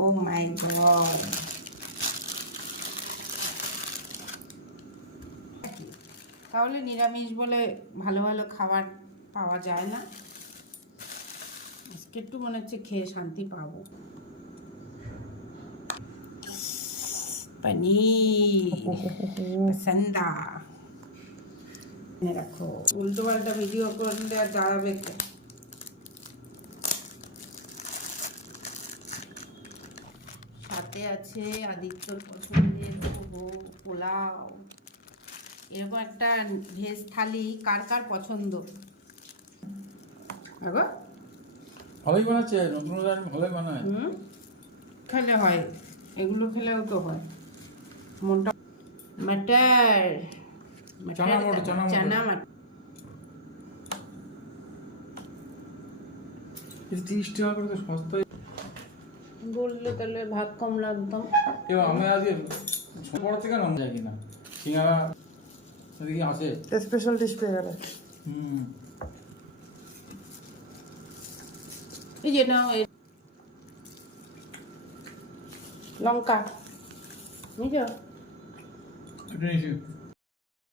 ও মাই god, তাহলে নিরামিষ বলে ভালো ভালো খাবার পাওয়া যায় না? আজকে একটু মনে হচ্ছে খেয়ে শান্তি পাবো। পনির পসন্দা রাখো, উল্টো পাল্টা ভিডিও করলে আর দাঁড়াবে কে? সাথে আছে আদিত্যর পছন্দের পোলাও। এরকম একটা ভেজ থালি কার কার পছন্দ? ভালোই বানাচ্ছে, নতুন ভালোই বানায়। খেলে হয়, এগুলো খেলেও তো হয়। মোটা মটর, চানা মটর, চানা মটর। 30 টাকা করে তো সস্তায়। বললে তাহলে ভাত কম লাগতাম। এবার আমি আজকে পড়া থেকে নাম যাই কিনা সিঙ্গারা এদিকে আসে স্পেশাল ডিশ পেয়ে গেলে। এই যে নাও লঙ্কা, বুঝছো? এটা নিয়েছি।